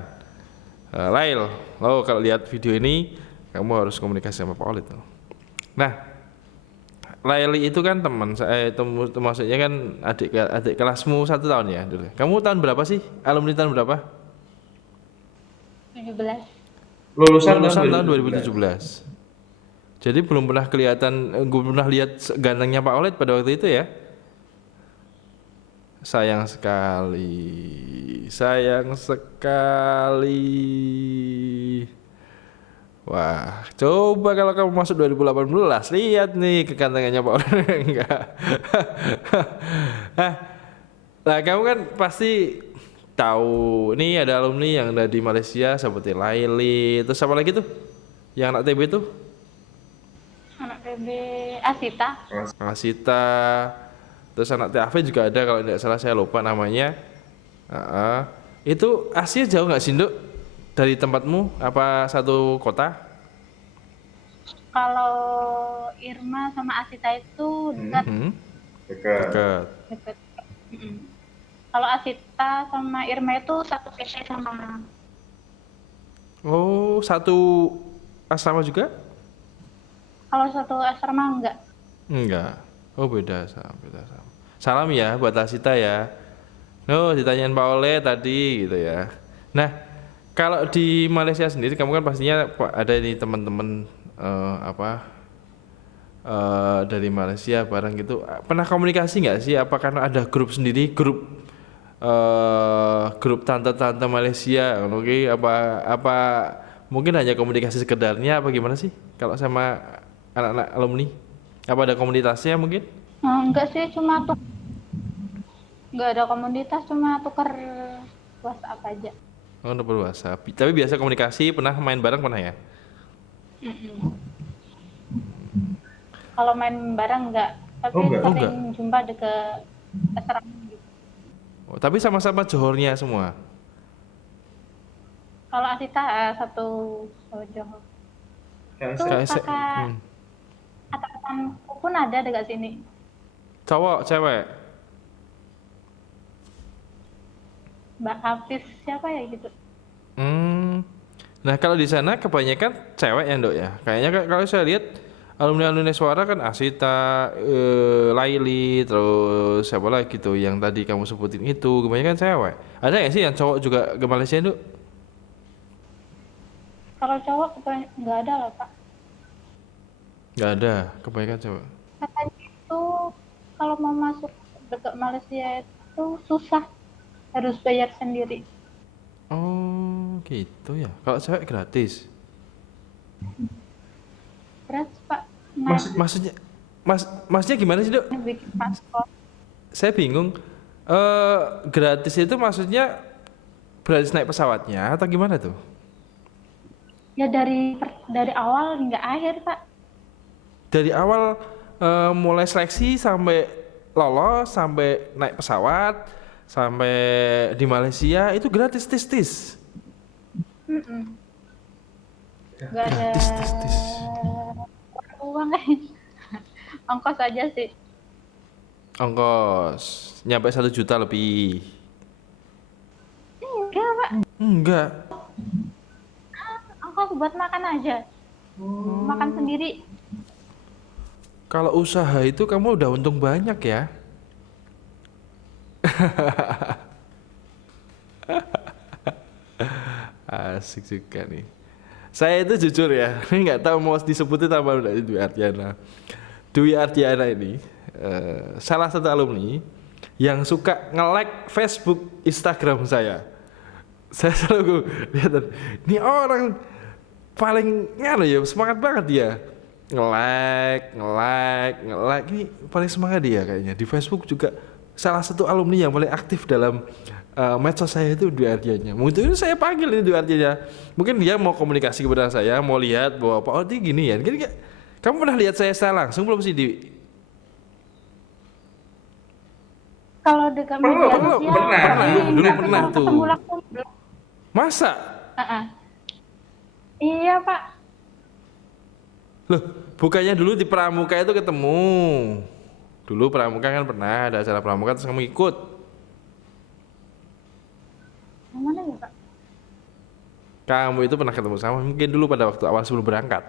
Lail, kalau lihat video ini kamu harus komunikasi sama Pak Oled tuh. Nah, Laili itu kan teman saya, itu maksudnya kan adik kelasmu 1 tahun ya dulu. Kamu tahun berapa sih? Alumni tahun berapa? 17. Lulusan tahun 2017. Jadi belum pernah belum pernah lihat gantengnya Pak Oled pada waktu itu ya. Sayang sekali. Wah, coba kalau kamu masuk 2018, lihat nih kegantengannya Pak Oled. Enggak. Nah, kamu kan pasti tahu ini ada alumni yang dari Malaysia seperti Laili, terus apa lagi tuh? Yang anak TB tuh? Anak PB Asita. Asita. Terus anak TAV juga ada kalau tidak salah, saya lupa namanya. Itu Asia jauh nggak sih, Nduk? Dari tempatmu apa satu kota? Kalau Irma sama Asita itu dekat. Dekat. Dekat. Kalau Asita sama Irma itu satu PT sama. Oh, satu asrama juga? Kalau satu asrama enggak. Enggak. Oh, beda sama. Salam ya buat Asita ya. Oh, ditanyain Pak Oleh tadi gitu ya. Nah, kalau di Malaysia sendiri kamu kan pastinya ada ini teman-teman dari Malaysia bareng gitu. Pernah komunikasi nggak sih? Apa karena ada grup sendiri, grup tante-tante Malaysia, oke? Apa mungkin hanya komunikasi sekedarnya apa gimana sih? Kalau sama anak-anak alumni, apa ada komunitasnya mungkin? Enggak sih, enggak ada komunitas, cuma tukar WhatsApp aja. Oh, udah WhatsApp. Tapi biasa komunikasi, pernah main bareng pernah ya? Kalau main bareng enggak, tapi sering jumpa dekat asrama gitu. Oh, tapi sama-sama Johornya semua. Kalau Asita satu Johor. Itu kakak atasanku pun ada dekat sini. Cowok, cewek? Mbak Hafiz siapa ya gitu. Nah kalau di sana kebanyakan cewek ya, Nduk ya. Kayaknya kalau saya lihat alumni suara kan Asita, Laili, terus siapa lagi tuh yang tadi kamu sebutin itu, kebanyakan cewek. Ada nggak sih yang cowok juga ke Malaysia, Nduk? Kalau cowok nggak ada lah Pak. Nggak ada, kebanyakan cewek. Katanya itu kalau mau masuk dekat Malaysia itu susah, harus bayar sendiri. Oh gitu ya. Kalau cewek gratis? Gratis Pak. Maksudnya gimana sih, Dok? Bikin paspor. Saya bingung. Gratis itu maksudnya gratis naik pesawatnya atau gimana tuh? Ya dari awal hingga akhir Pak. Dari awal mulai seleksi sampai lolos, sampai naik pesawat, sampai di Malaysia itu gratis tis. Gak ada Tis. uang ongkos aja sih. Ongkos nyampe 1 juta lebih. Enggak Pak, Enggak. ongkos buat makan aja. Makan sendiri. Kalau usaha itu kamu udah untung banyak ya. Asik juga nih. Saya itu jujur ya, ini nggak tahu mau disebutin apa enggak Dwi Ardiana. Dwi Ardiana ini salah satu alumni yang suka nge-like Facebook, Instagram saya. Saya selalu lihat, ini orang paling ya semangat banget dia. Nge-like, ini paling semangat dia kayaknya. Di Facebook juga salah satu alumni yang paling aktif dalam medsos saya itu Dwi Ardiana. Mungkin itu saya panggil ini Dwi Ardiana. Mungkin dia mau komunikasi kepada saya, mau lihat bahwa Pak Odi gini ya. Gini, kamu pernah lihat saya secara langsung belum sih, Di? Kalau dekat media sosial dulu pernah tuh. Ketemu langsung belum. Masa? Iya Pak. Loh, bukannya dulu di Pramuka itu ketemu. Dulu Pramuka kan pernah ada acara Pramuka terus kamu ikut. Yang mana ya Pak? Kamu itu pernah ketemu sama mungkin dulu pada waktu awal sebelum berangkat.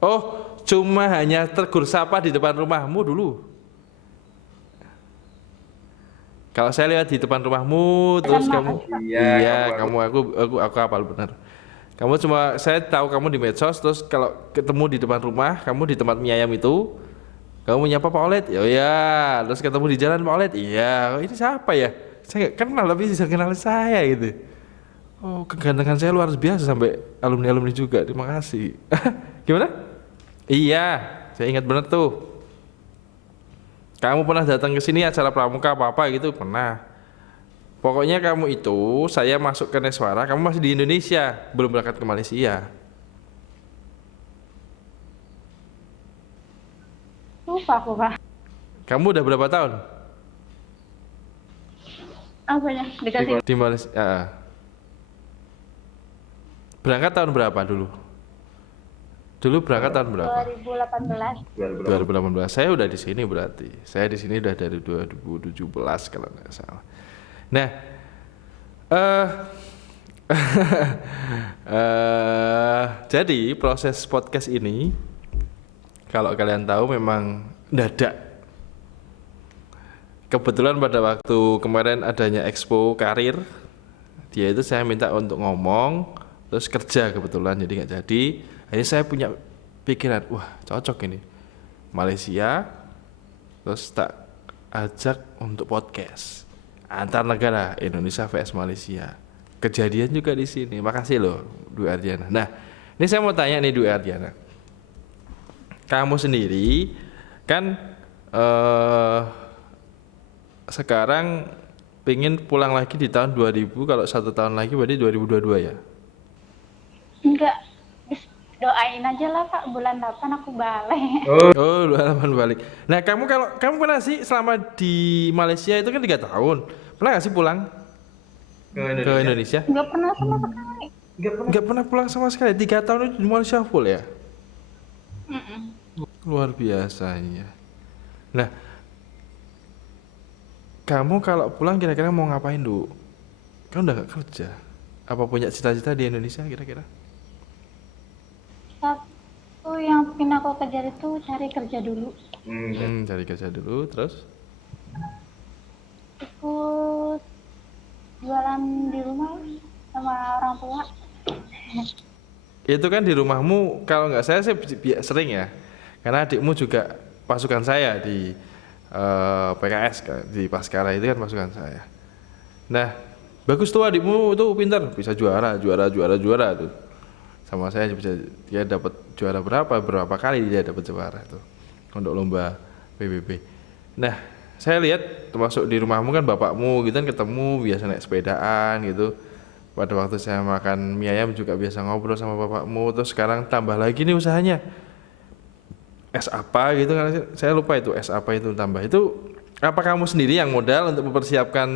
Oh, cuma hanya tegur sapa di depan rumahmu dulu. Kalau saya lihat di depan rumahmu terus kamu aku hafal benar. Kamu saya tahu kamu di medsos terus kalau ketemu di depan rumah, kamu di tempat mie ayam itu, kamu nyapa Pak Olet, ya, terus ketemu di jalan Pak Olet, iya, ini siapa ya? Saya nggak kenal tapi bisa kenal saya gitu. Oh, kegantengan saya luar biasa sampai alumni juga, terima kasih. Gimana? Iya, saya ingat benar tuh. Kamu pernah datang ke sini acara pramuka apa gitu? Pernah. Pokoknya kamu itu, saya masuk ke Neswara, kamu masih di Indonesia, belum berangkat ke Malaysia. Lupa aku, Pak. Kamu udah berapa tahun Apanya? Dikasih di Malaysia? Berangkat tahun berapa dulu? Dulu berangkat tahun berapa? 2018. 2018. Saya udah di sini berarti. Saya di sini udah dari 2017 kalau nggak salah. Nah, jadi proses podcast ini, kalau kalian tahu memang dadak. Kebetulan pada waktu kemarin adanya expo karir, dia itu saya minta untuk ngomong, terus kerja kebetulan jadi nggak jadi. Akhirnya saya punya pikiran, wah cocok ini Malaysia, terus tak ajak untuk podcast antar negara Indonesia vs Malaysia. Kejadian juga di sini. Makasih loh Dwi Ardiana. Nah, ini saya mau tanya nih Dwi Ardiana. Kamu sendiri kan sekarang pingin pulang lagi di tahun 2000, kalau 1 tahun lagi berarti 2022 ya? Enggak. Doain aja lah, Pak. Bulan 8 aku balik. Oh, 28 balik. Nah, kalau kamu pernah sih selama di Malaysia itu kan 3 tahun. Pernah gak sih pulang ke Indonesia? Enggak pernah sama sekali. Nggak pernah pulang sama sekali. 3 tahun itu di Malaysia full ya? Luar biasa ya. Nah, kamu kalau pulang kira-kira mau ngapain dulu? Kamu udah gak kerja? Apa punya cita-cita di Indonesia kira-kira? Satu yang bikin aku kejar itu cari kerja dulu. Cari kerja dulu, terus? Ikut jualan di rumah sama orang tua. Itu kan di rumahmu, kalau nggak saya sering ya. Karena adikmu juga pasukan saya di PKS kan, di Paskara itu kan pasukan saya. Nah, bagus tuh adikmu tuh pintar, bisa juara tuh. Sama saya bisa, dia dapat juara berapa kali dia dapat juara tuh untuk lomba PBB. Nah, saya lihat termasuk di rumahmu kan bapakmu gitu kan ketemu biasa naik sepedaan gitu. Pada waktu saya makan mie ayam juga biasa ngobrol sama bapakmu. Terus sekarang tambah lagi nih usahanya. Es apa gitu kan, saya lupa itu es apa itu tambah. Itu apa kamu sendiri yang modal untuk mempersiapkan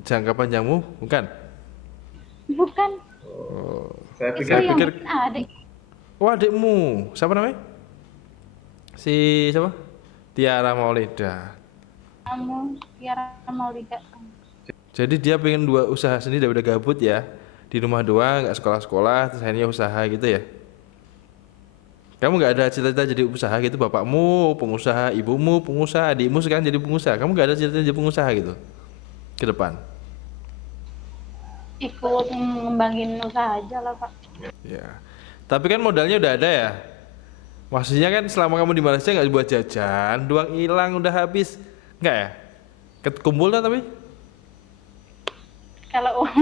jangka panjangmu? Bukan? Bukan. Saya Itu pikir yang bikin adik. Oh, adikmu. Siapa namanya? Si siapa? Tiara Maulida. Kamu biar mau lihat. Jadi dia pengen 2 usaha sendiri daripada gabut ya. Di rumah doang, nggak sekolah-sekolah, terus akhirnya usaha gitu ya. Kamu nggak ada cita-cita jadi pengusaha gitu? Bapakmu pengusaha, ibumu pengusaha, adikmu sekarang jadi pengusaha. Kamu nggak ada cita-cita jadi pengusaha gitu ke depan? Ikut ngembangin usaha aja lah, Pak. Ya. Tapi kan modalnya udah ada ya. Maksudnya kan selama kamu di Malaysia nggak buat jajan, doang hilang udah habis, nggak ya? Kumpul lah tapi? Kalau uang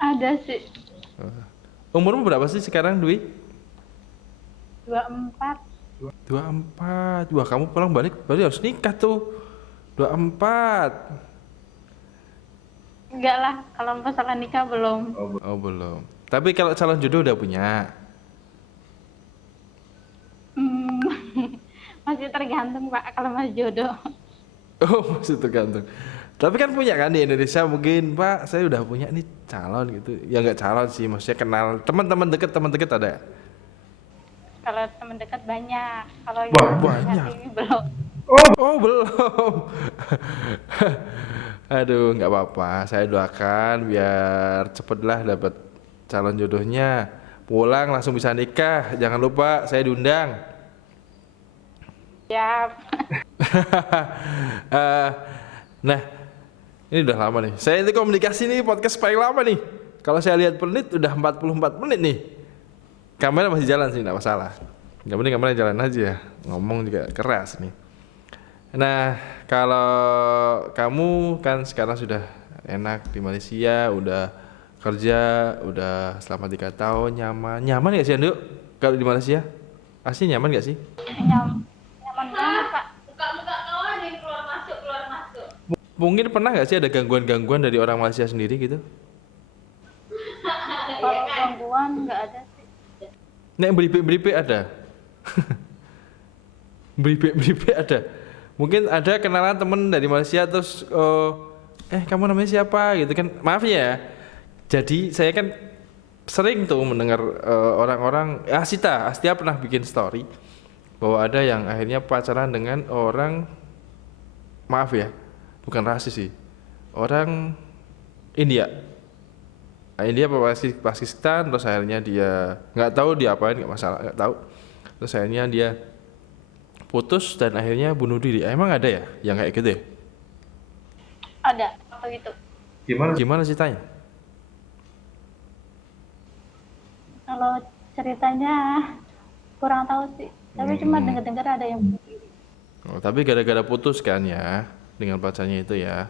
ada sih. Umurmu berapa sih sekarang, Dwi? 24. 24. Wah, kamu pulang balik berarti harus nikah tuh. 24. Enggak lah, kalau masalah nikah belum. Oh, belum. Tapi kalau calon jodoh udah punya. Masih tergantung, Pak, kalau masih jodoh. Oh, masih tergantung. Tapi kan punya kan di Indonesia mungkin, Pak, saya udah punya nih calon gitu. Ya nggak calon sih, maksudnya kenal teman-teman deket ada. Kalau teman dekat banyak. Kalau Wah, yang banyak. hati belum. Oh, belum. Aduh, nggak apa-apa. Saya doakan biar cepetlah dapat calon jodohnya. Pulang langsung bisa nikah. Jangan lupa saya diundang. Siap. Nah, ini udah lama nih. Saya ini komunikasi nih podcast paling lama nih. Kalau saya lihat per menit udah 44 menit nih. Kamera masih jalan sih, nggak masalah. Yang penting kamera jalan aja. Ngomong juga keras nih. Nah, kalau kamu kan sekarang sudah enak di Malaysia, udah kerja, udah selama 3 tahun, nyaman. Nyaman gak sih Anduk kalau di Malaysia? Asli nyaman gak sih? Nyaman Mungkin pernah nggak sih ada gangguan-gangguan dari orang Malaysia sendiri gitu? Kalau gangguan nggak ada sih. Nek beripik-beripik ada. Beripik-beripik ada. Mungkin ada kenalan temen dari Malaysia terus kamu namanya siapa gitu kan. Maaf ya. Jadi saya kan sering tuh mendengar orang-orang Astia pernah bikin story bahwa ada yang akhirnya pacaran dengan orang, maaf ya, bukan rasis sih, orang India. India apa Pakistan, terus akhirnya dia nggak tahu dia apain, nggak masalah, nggak tahu. Terus akhirnya dia putus dan akhirnya bunuh diri. Emang ada ya yang kayak gitu ya? Ada waktu itu. Gimana ceritanya? Kalau ceritanya kurang tahu sih. Tapi cuma dengar-dengar ada yang bunuh diri. Oh, tapi gara-gara putus kan ya dengan pacarnya itu ya,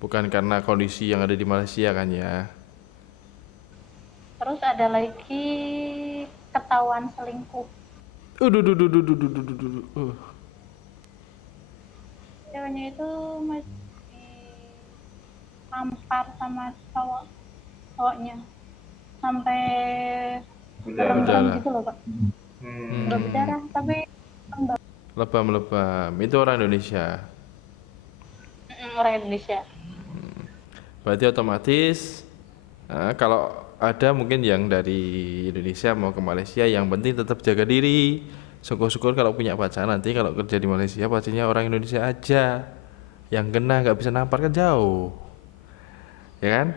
bukan karena kondisi yang ada di Malaysia kan ya? Terus ada lagi ketahuan selingkuh. Ceweknya itu masih tampar sama cowoknya sampai berdarah gitu loh Pak. Udah berdarah tapi Lebam. Itu orang Indonesia. orang Indonesia. Berarti otomatis kalau ada mungkin yang dari Indonesia mau ke Malaysia, yang penting tetap jaga diri. Syukur-syukur kalau punya pacar nanti kalau kerja di Malaysia pacarnya orang Indonesia aja. Yang kena nggak bisa nampar kan jauh. Ya kan?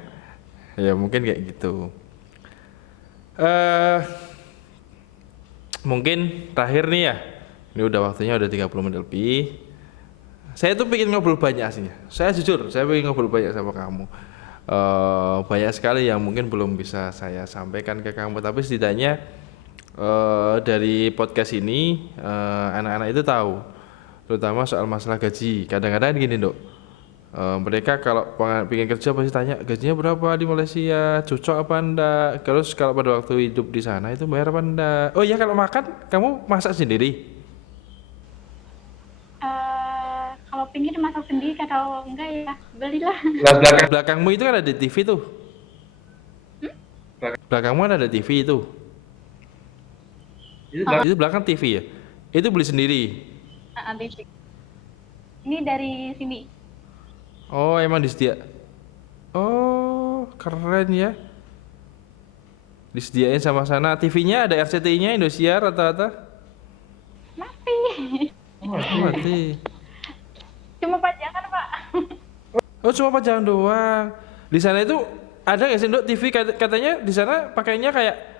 Ya mungkin kayak gitu. Mungkin terakhir nih ya. Ini udah waktunya udah 30 menit lebih. Saya tuh pengen ngobrol banyak aslinya. Saya jujur, saya pengen ngobrol banyak sama kamu. Banyak sekali yang mungkin belum bisa saya sampaikan ke kamu, tapi setidaknya dari podcast ini anak-anak itu tahu, terutama soal masalah gaji. Kadang-kadang gini Dok, mereka kalau pengen kerja pasti tanya gajinya berapa di Malaysia, cocok apa enggak. Terus kalau pada waktu hidup di sana itu bayar apa enggak. Oh iya, kalau makan kamu masak sendiri? Kalau pingin masak sendiri, kalau enggak ya belilah. Belakangmu itu kan ada TV tuh. Belakangmu kan ada TV itu. Itu belakang TV ya? Itu beli sendiri? Ini dari sini. Oh emang disediakan? Oh keren ya. Disediain sama sana. TV-nya ada RCTI-nya Indosiar rata-rata? Mati. Mati. Cuma pajangan Pak. Oh cuma pajangan doang. Di sana itu ada nggak sih Dok TV katanya di sana pakainya kayak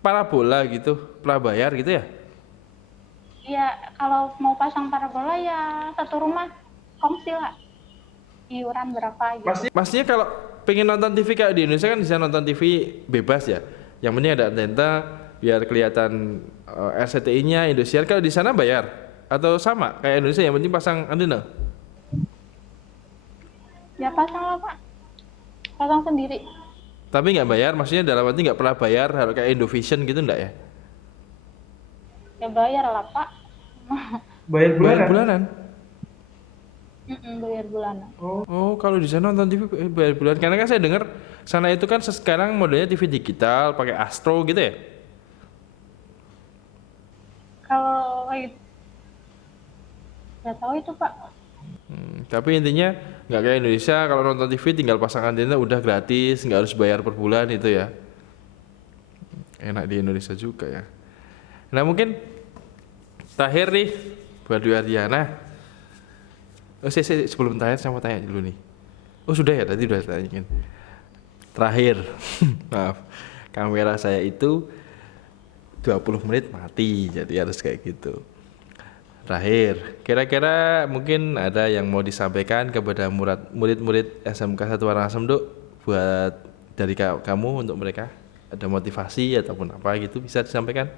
parabola gitu, prabayar gitu ya? Iya, kalau mau pasang parabola ya satu rumah kongsi lah. Iuran berapa gitu. Maksudnya kalau pengen nonton TV kayak di Indonesia kan bisa nonton TV bebas ya. Yang penting ada antena biar kelihatan RCTI-nya Indosiar. Kalau di sana bayar atau sama kayak Indonesia yang penting pasang antena? Ya pasang lah Pak. Pasang sendiri. Tapi nggak bayar, maksudnya dalam arti nggak pernah bayar harus kayak Indovision gitu enggak ya? Ya bayar lah Pak. Bayar Bayar bulanan. bulanan. Bayar bulanan. Oh, kalau di sana nonton TV bayar bulanan. Karena kan saya dengar sana itu kan sekarang modelnya TV digital, pakai Astro gitu ya? Kalau itu nggak tahu itu Pak. Tapi intinya nggak kayak Indonesia, kalau nonton TV tinggal pasang antena udah gratis, nggak harus bayar per bulan itu ya. Enak di Indonesia juga ya. Nah mungkin terakhir nih buat Dwi Ardiana. Saya sebelum terakhir saya mau tanya dulu nih. Oh sudah ya, tadi udah tanyain. Terakhir, maaf, kamera saya itu 20 menit mati, jadi harus kayak gitu. Terakhir, kira-kira mungkin ada yang mau disampaikan kepada murid-murid SMK 1 Arangasem Dok, buat dari kamu untuk mereka, ada motivasi ataupun apa gitu bisa disampaikan?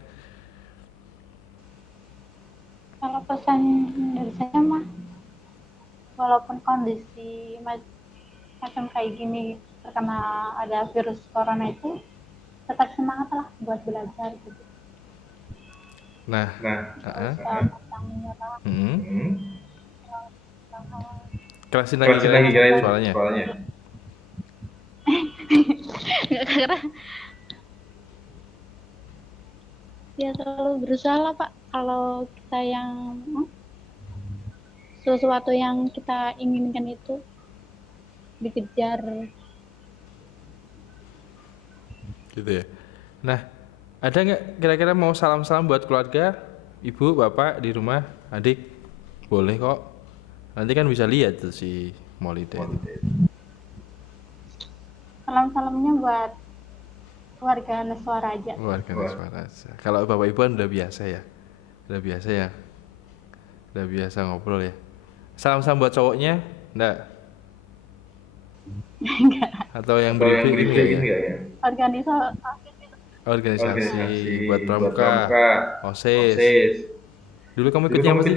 Kalau pesan dari saya mah, walaupun kondisi macam kayak gini terkena ada virus corona itu, tetap semangat lah buat belajar gitu. Nah, Jangan pantang menyerah. Kerasin lagi suaranya. Nggak, karena ya selalu berusaha lah Pak, kalau kita yang sesuatu yang kita inginkan itu dikejar. Gitu ya. Nah, ada nggak kira-kira mau salam-salam buat keluarga, ibu, bapak di rumah, adik? Boleh kok. Nanti kan bisa lihat tuh si Maulida itu. Salam-salamnya buat keluarga Neswaraja. Warga Neswaraja. Kalau bapak ibu kan udah biasa ya. Udah biasa ngobrol ya. Salam-salam buat cowoknya? Enggak. Atau yang beribu gitu ya? Organisasi buat pramuka, OSIS. Dulu kamu ikutnya apa sih?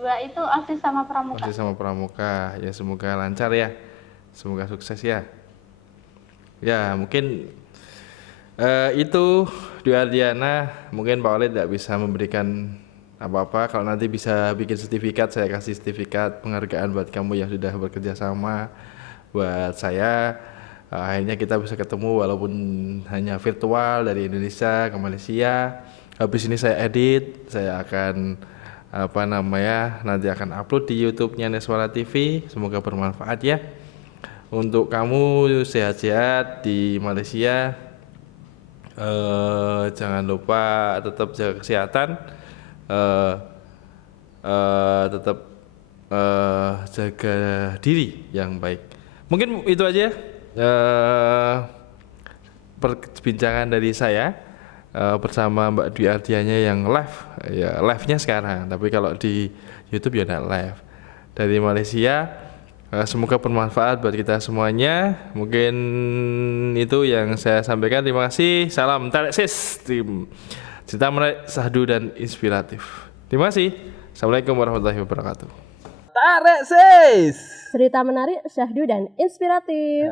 Dua itu OSIS sama pramuka. OSIS sama pramuka. Ya semoga lancar ya. Semoga sukses ya. Ya mungkin itu Dwi Ardiana. Mungkin Pak Walid tidak bisa memberikan apa-apa. Kalau nanti bisa bikin sertifikat, saya kasih sertifikat penghargaan buat kamu yang sudah bekerja sama. Buat saya akhirnya kita bisa ketemu walaupun hanya virtual dari Indonesia ke Malaysia. Habis ini saya edit, saya akan nanti akan upload di YouTube-nya Neswara TV. Semoga bermanfaat ya. Untuk kamu sehat-sehat di Malaysia. Jangan lupa tetap jaga kesehatan. Tetap jaga diri yang baik. Mungkin itu aja perbincangan dari saya bersama Mbak Dwi Ardianya yang live. Ya live-nya sekarang, tapi kalau di YouTube ya tidak live. Dari Malaysia. Semoga bermanfaat buat kita semuanya. Mungkin itu yang saya sampaikan. Terima kasih. Salam tarik sis tim cerita menarik, sahdu dan inspiratif. Terima kasih. Assalamualaikum warahmatullahi wabarakatuh. Cerita menarik, syahdu dan inspiratif.